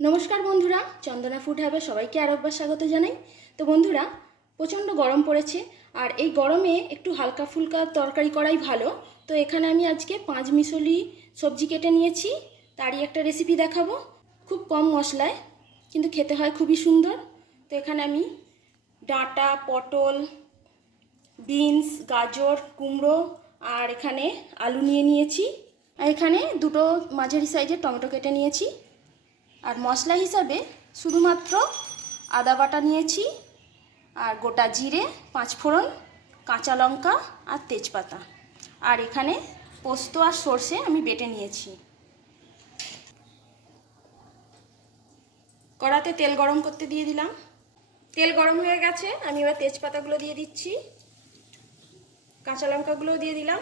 নমস্কার বন্ধুরা, চন্দনা ফুড হাবে সবাইকে আরেকবার স্বাগত জানাই। তো বন্ধুরা, প্রচণ্ড গরম পড়েছে আর এই গরমে একটু হালকা ফুলকা তরকারি করাই ভালো। তো এখানে আমি আজকে 5 মিশালি সবজি কেটে নিয়েছি, তারই একটা রেসিপি দেখাবো। খুব কম মশলায় কিন্তু খেতে হয় খুবই সুন্দর। তো এখানে আমি ডাঁটা, পটল, বিনস, গাজর, কুমড়ো আর এখানে আলু নিয়ে নিয়েছি। আর এখানে দুটো মাঝারি সাইজের টমেটো কেটে নিয়েছি। আর মশলা হিসাবে শুধুমাত্র আদা বাটা নিয়েছি আর গোটা জিরে, 5 ফোড়ন, কাঁচা লঙ্কা আর তেজপাতা। আর এখানে পোস্ত আর সর্ষে আমি বেটে নিয়েছি। কড়াতে তেল গরম করতে দিয়ে দিলাম। তেল গরম হয়ে গেছে, আমি এবার তেজপাতাগুলো দিয়ে দিচ্ছি, কাঁচা লঙ্কাগুলো দিয়ে দিলাম,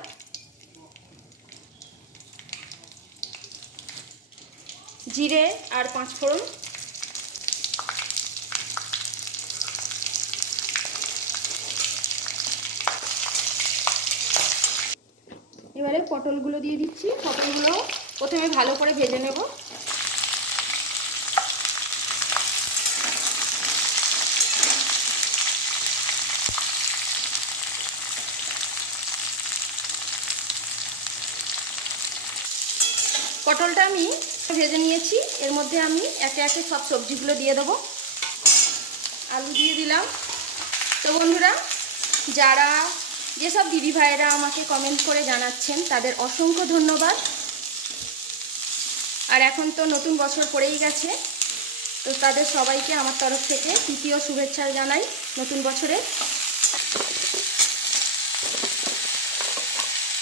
জিরে আর 5 ফোড়ন। এবারে পটলগুলো দিয়ে দিচ্ছি। পটলগুলো প্রথমে ভালো করে ভেজে নেব। পটলটা আমি ভেজে নিয়েছি, এর মধ্যে আমি একে একে সব সবজিগুলো দিয়ে দেবো। আলু দিয়ে দিলাম। তো বন্ধুরা, যারা যেসব দিদি ভাইয়েরা আমাকে কমেন্ট করে জানাচ্ছেন তাদের অসংখ্য ধন্যবাদ। আর এখন তো নতুন বছর পড়েই গেছে, তো তাদের সবাইকে আমার তরফ থেকে তৃতীয় শুভেচ্ছা জানাই নতুন বছরে।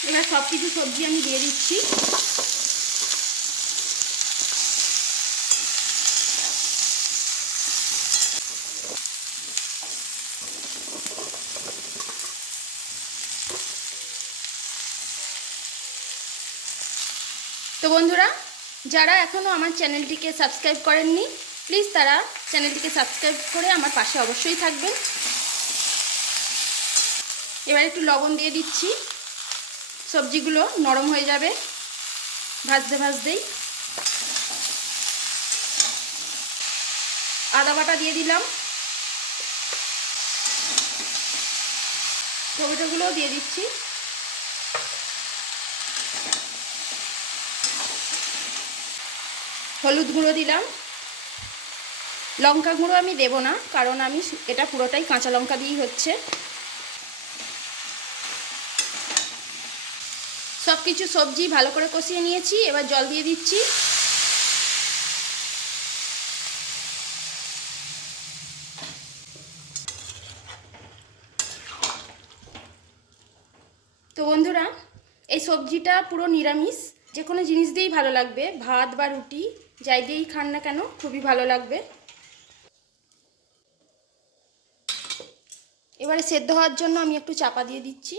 এবার সব কিছু সবজি আমি দিয়ে দিচ্ছি। তো বন্ধুরা, যারা এখনও আমার চ্যানেলটিকে সাবস্ক্রাইব করেননি, প্লিজ তারা চ্যানেলটিকে সাবস্ক্রাইব করে আমার পাশে অবশ্যই থাকবেন। এবার একটু লবণ দিয়ে দিচ্ছি, সবজিগুলো নরম হয়ে যাবে ভাজতে ভাজতেই। আদা বাটা দিয়ে দিলাম, টমেটোগুলোও দিয়ে দিচ্ছি। হলুদ গুঁড়ো দিলাম। লঙ্কা গুঁড়ো আমি দেব না, কারণ আমি এটা পুরোটাই কাঁচা লঙ্কা দিয়েই হচ্ছে। সব কিছু সবজি ভালো করে কষিয়ে নিয়েছি, এবার জল দিয়ে দিচ্ছি। তো বন্ধুরা, এই সবজিটা পুরো নিরামিষ, যে কোনো জিনিস দিয়েই ভালো লাগবে, ভাত বা রুটি যাই দিয়েই খান না কেন খুবই ভালো লাগবে। এবারে সেদ্ধ হওয়ার জন্য আমি একটু চাপা দিয়ে দিচ্ছি।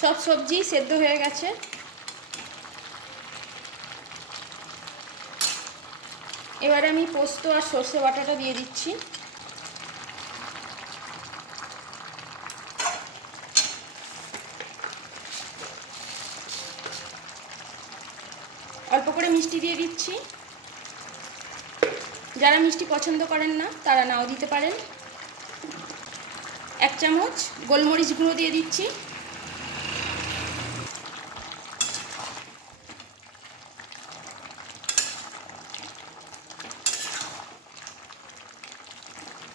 সব সবজি সেদ্ধ হয়ে গেছে। এবারে আমি পোস্ত আর সর্ষে বাটাটা দিয়ে দিচ্ছি। অল্প করে মিষ্টি দিয়ে দিচ্ছি। যারা মিষ্টি পছন্দ করেন না তারা নাও দিতে পারেন। 1 চামচ গোলমরিচ গুঁড়ো দিয়ে দিচ্ছি।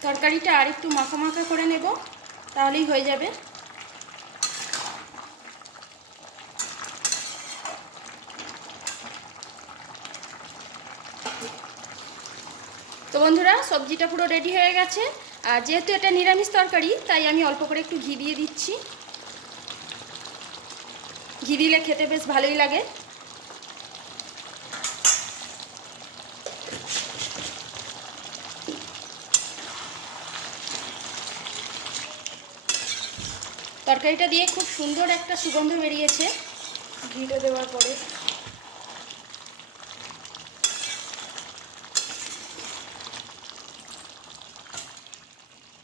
তরকারিটা আর একটু মাখা মাখা করে নেব, তাহলেই হয়ে যাবে। তো বন্ধুরা, সবজিটা পুরো রেডি হয়ে গেছে। আর যেহেতু এটা নিরামিষ তরকারি, তাই আমি অল্প করে একটু ঘি দিয়ে দিচ্ছি। ঘি দিলে খেতে বেশ ভালোই লাগে। তরকারিটা দিয়ে খুব সুন্দর একটা সুগন্ধ বেরিয়েছে ঘিটা দেওয়ার পরে।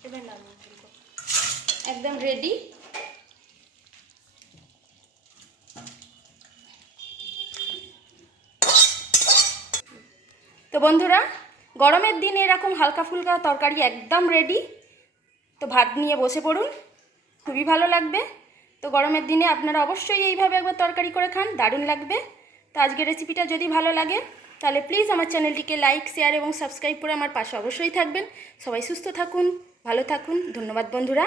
এবার নামিয়ে ফেলবো। একদম রেডি। তো বন্ধুরা, গরমের দিনে এরকম হালকা ফুলকা তরকারি একদম রেডি। তো ভাত নিয়ে বসে পড়ুন, খুবই ভালো লাগবে। তো গরমের দিনে আপনারা অবশ্যই এইভাবে একবার তরকারি করে খান, দারুণ লাগবে। তো আজকের রেসিপিটা যদি ভালো লাগে তাহলে প্লিজ আমার চ্যানেলটিকে লাইক, শেয়ার এবং সাবস্ক্রাইব করে আমার পাশে অবশ্যই থাকবেন। সবাই সুস্থ থাকুন, ভালো থাকুন। ধন্যবাদ বন্ধুরা।